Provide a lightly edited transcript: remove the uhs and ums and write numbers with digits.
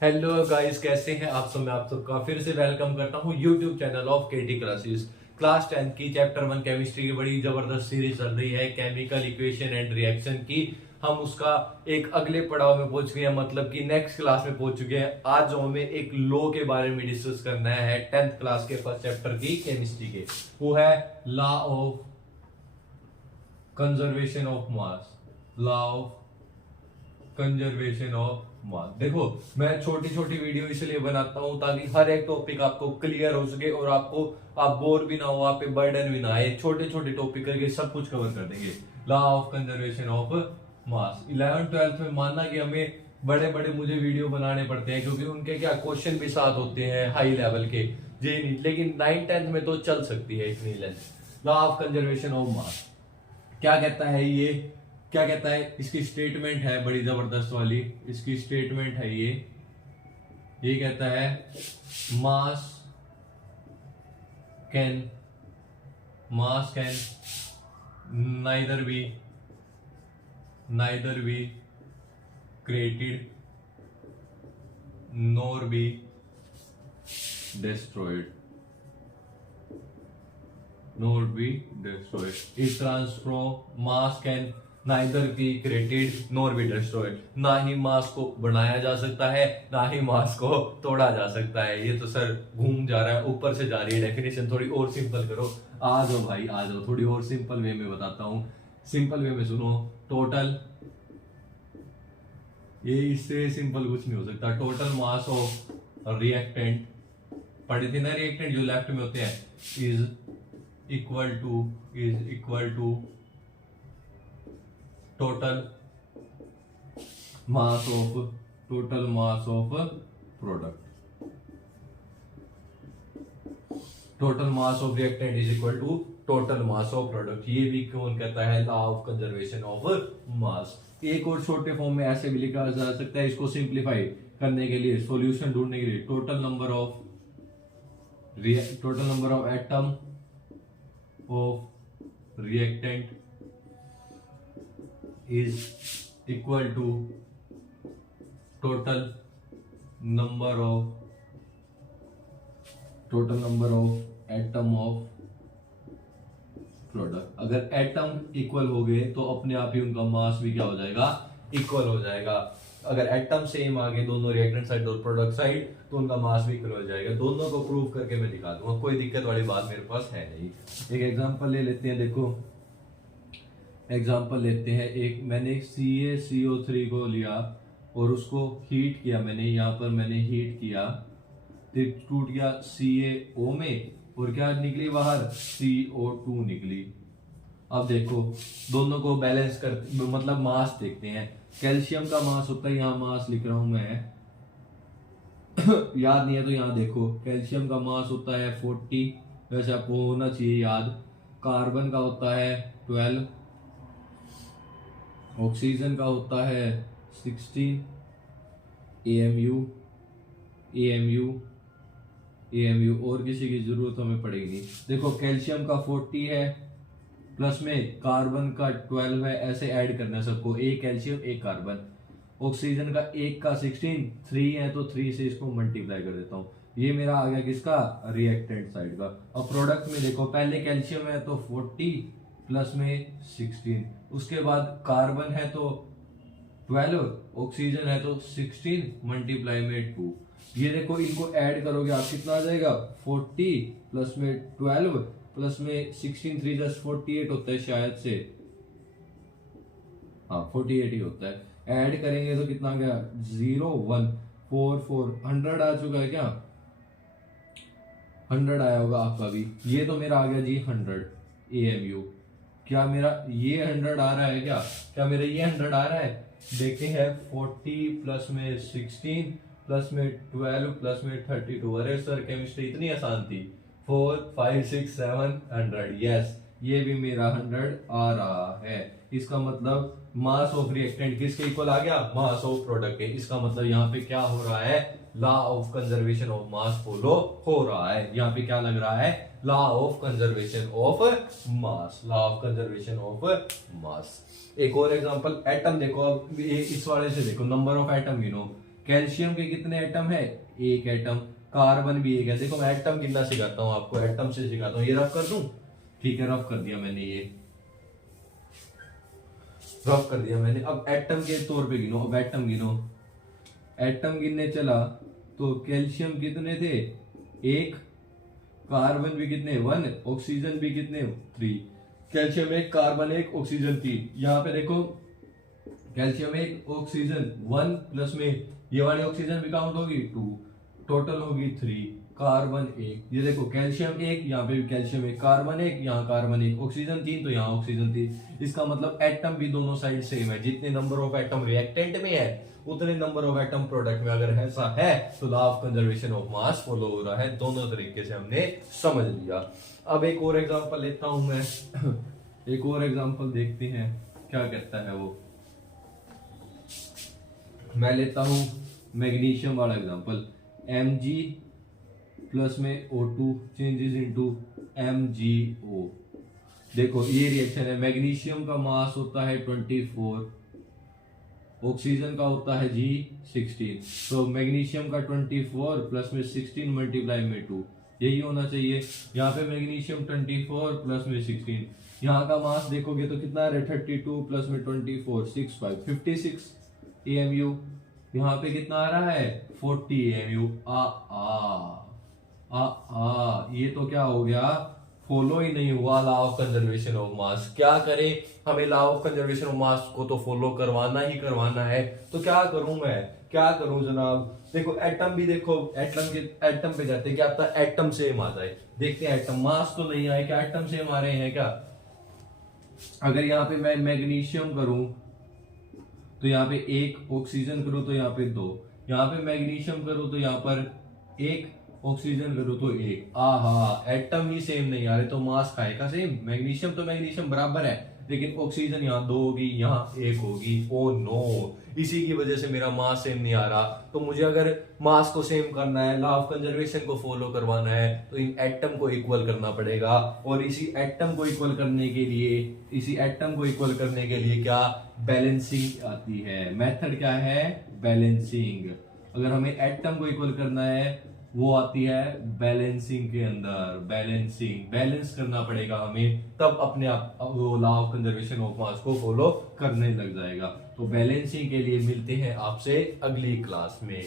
Hello guys, कैसे हैं आप सब। मैं आप सबका फिर से वेलकम करता हूं YouTube channel of KT classes. Class 10 की चैप्टर 1 केमिस्ट्री की बड़ी जबरदस्त सीरीज चल रही है, केमिकल इक्वेशन एंड रिएक्शन की। हम उसका एक अगले पड़ाव में पहुंच गए हैं, मतलब कि नेक्स्ट क्लास में पहुंच चुके हैं। आज हमें एक लॉ के बारे में डिस्कस करना है 10th क्लास के फर्स्ट चैप्टर की केमिस्ट्री के। वो है law of conservation of mass. Law of conservation of मास। देखो, मैं छोटी छोटी वीडियो इसलिए बनाता हूं ताकि हर एक टॉपिक आपको क्लियर हो सके और आप बोर भी ना हो, आप पे बर्डन भी ना आए। छोटे छोटे टॉपिक करके सब कुछ कवर कर देंगे। Law of conservation of mass 11th 12th में मानना कि हमें बड़े बड़े मुझे वीडियो बनाने पड़ते हैं, क्योंकि उनके क्या क्वेश्चन भी साथ होते हैं हाई लेवल के जे नहीं, लेकिन 9th 10th में तो चल सकती है इतनी length. Law of conservation of मास क्या कहता है, ये क्या कहता है, इसकी स्टेटमेंट है बड़ी जबरदस्त वाली। इसकी स्टेटमेंट है ये कहता है मास can neither be created nor be destroyed इस transform mass can neither be created nor be destroyed. ना ही मास को बनाया जा सकता है, ना ही मास को तोड़ा जा सकता है। ये तो सर घूम जा रहा है, ऊपर से जा रही है डेफिनेशन। थोड़ी और सिंपल करो। आ जाओ भाई, आ जाओ, थोड़ी और सिंपल वे में बताता हूं। सिंपल वे में सुनो। टोटल, ये इससे सिंपल कुछ नहीं हो सकता। टोटल मास ऑफ रिएक्टेंट, पढ़े थे ना रिएक्टेंट जो लेफ्ट में होते हैं, is equal to total mass of product. Total mass of reactant is equal to total mass of product. ये भी कौन कहता है? Law of conservation of mass. एक और छोटे फॉर्म में ऐसे भी लिखा जा सकता है, इसको सिंप्लीफाई करने के लिए, सॉल्यूशन ढूंढने के लिए, total number of atom of reactant is equal to total number of atom of product. अगर एटम इक्वल हो गए तो अपने आप ही उनका मास भी क्या हो जाएगा? इक्वल हो जाएगा। अगर एटम सेम आ गए दोनों रिएक्टेंट साइड और प्रोडक्ट साइड, तो उनका मास भी इक्वल हो जाएगा। दोनों को प्रूव करके मैं दिखा दूंगा, कोई दिक्कत वाली बात मेरे पास है नहीं। एक एग्जांपल ले लेते हैं। देखो, एग्जाम्पल लेते हैं। एक मैंने CaCO3 को लिया और उसको हीट किया। मैंने यहाँ पर हीट किया, फिर टूट गया CaO में, और क्या निकली बाहर? CO2 निकली। अब देखो, दोनों को बैलेंस कर, मतलब मास देखते हैं। कैल्शियम का मास होता है, यहाँ मास लिख रहा हूं मैं याद नहीं है तो यहाँ देखो, कैल्शियम का मास होता है 40, वैसे आपको होना चाहिए याद। कार्बन का होता है 12, ऑक्सीजन का होता है 16, AMU और किसी की जरूरत हमें पड़ेगी नहीं। देखो, कैल्शियम का 40 है, प्लस में कार्बन का 12 है, ऐसे ऐड करना है सबको, एक कैल्शियम एक कार्बन। ऑक्सीजन का एक का 16, 3 है तो 3 से इसको मल्टीप्लाई कर देता हूँ। ये मेरा आ गया किसका? रिएक्टेंट साइड का। अब प्रोडक्ट में देखो, पहले कैल्शियम है तो 40 प्लस में 16, उसके बाद कार्बन है तो 12, ऑक्सीजन है तो 16 मल्टीप्लाई में 2। ये देखो, इनको ऐड करोगे आप, कितना आ जाएगा? 40 प्लस में 12 प्लस में 16, 3 + 48 होता है शायद से, हाँ 48 ही होता है। ऐड करेंगे तो कितना आ गया? 0 1 4 4 100 आ चुका है क्या? 100 आया होगा आपका भी। ये तो मेरा आ गया जी 100 AMU। क्या मेरा ये 100 आ रहा है? क्या मेरा ये 100 आ रहा है? देखते हैं। 40 प्लस में 16 प्लस में 12 प्लस में 32। अरे सर, केमिस्ट्री इतनी आसान थी। 4 5 6 7 100। यस, ये भी मेरा 100 आ रहा है। इसका मतलब मास ऑफ रिएक्टेंट किसके इक्वल आ गया? मास ऑफ प्रोडक्ट के। इसका मतलब यहाँ पे क्या हो रहा है? Law of conservation of mass follow हो रहा है। यहाँ पे क्या लग रहा है? Law of conservation of mass. Law of conservation of mass. एक और एग्जांपल, एटम देखो। अब इस वाले से देखो, नंबर ऑफ एटम गिनो। कैल्शियम के कितने एटम है? एक एटम। कार्बन भी एक है। देखो मैं एटम गिनना सिखाता हूँ आपको, एटम से सिखाता हूँ। ये रफ कर दूं? ठीक है, रफ कर दिया मैंने, ये रफ कर दिया मैंने। अब एटम के तौर पे गिनो, अब एटम गिनो। एटम गिनने चला तो कैल्शियम कितने थे? एक। कार्बन भी कितने? 1। ऑक्सीजन भी कितने? 3। कैल्शियम एक, कार्बन एक, ऑक्सीजन 3। यहाँ पे देखो कैल्शियम एक, ऑक्सीजन 1 प्लस में ये वाली ऑक्सीजन भी काउंट होगी 2, टोटल होगी 3। कार्बन एक, ये देखो कैल्शियम एक, यहाँ पे भी कैल्शियम एक, कार्बन एक, यहाँ कार्बन एक, ऑक्सीजन 3 तो यहाँ ऑक्सीजन 3। इसका मतलब एटम भी दोनों साइड सेम है। जितने नंबर ऑफ एटम रिएक्टेंट में है उतने नंबर ऑफ एटम प्रोडक्ट में। अगर ऐसा है तो law of conservation of mass follow हो रहा है। दोनों तरीके से हमने समझ लिया। अब एक और एग्जांपल लेता हूं मैं एक और एग्जांपल देखते हैं क्या कहता है वो। मैं लेता हूं मैग्नीशियम वाला एग्जांपल। Mg प्लस में O2 चेंजेस इनटू MgO। देखो ये रिएक्शन है। मैग्नीशियम का मास होता है 24, ऑक्सीजन का होता है G16। तो मैग्नीशियम का 24 प्लस में 16 मल्टीप्लाई में 2, यही होना चाहिए। यहाँ पे मैग्नीशियम 24 प्लस में 16, यहाँ का मास देखोगे तो कितना है? 32 प्लस में 24 65 56 AMU। यहाँ पे कितना आ रहा है? 40 AMU। ये तो क्या हो गया? फॉलो ही नहीं हुआ लॉ ऑफ कंजर्वेशन ऑफ मास। क्या करें? हमें लॉ ऑफ कंजर्वेशन ऑफ मास को तो फॉलो करवाना ही करवाना है। तो क्या करूं मैं? क्या करूं जनाब? देखो एटम भी देखो, एटम पे जाते हैं, क्या पता एटम सेम आ जाए। देखते हैं एटम, मास तो नहीं आए, क्या एटम सेम आ रहे हैं क्या? अगर यहाँ पे मैं मैग्नीशियम करूं तो यहाँ पे एक, ऑक्सीजन करूं तो यहाँ पे 2, यहाँ पे मैग्नीशियम करूं तो यहाँ पर 1, ऑक्सीजन करो तो 1। एटम ही सेम नहीं आ रहे तो मास खाएगा सेम। मैग्नीशियम तो मैग्नीशियम बराबर है, लेकिन ऑक्सीजन यहाँ 2 होगी, यहाँ 1 होगी। ओ नो, इसी की वजह से मेरा मास सेम नहीं आ रहा। तो मुझे अगर मास को सेम करना है, लॉ ऑफ कंजर्वेशन को फॉलो करवाना है, तो इन एटम को इक्वल करना पड़ेगा। और इसी एटम को इक्वल करने के लिए क्या? बैलेंसिंग आती है। मेथड क्या है? बैलेंसिंग। अगर हमें एटम को इक्वल करना है वो आती है बैलेंसिंग के अंदर। बैलेंस करना पड़ेगा हमें, तब अपने आप वो लॉ ऑफ कंजर्वेशन ऑफ मास को फॉलो करने लग जाएगा। तो बैलेंसिंग के लिए मिलते हैं आपसे अगली क्लास में।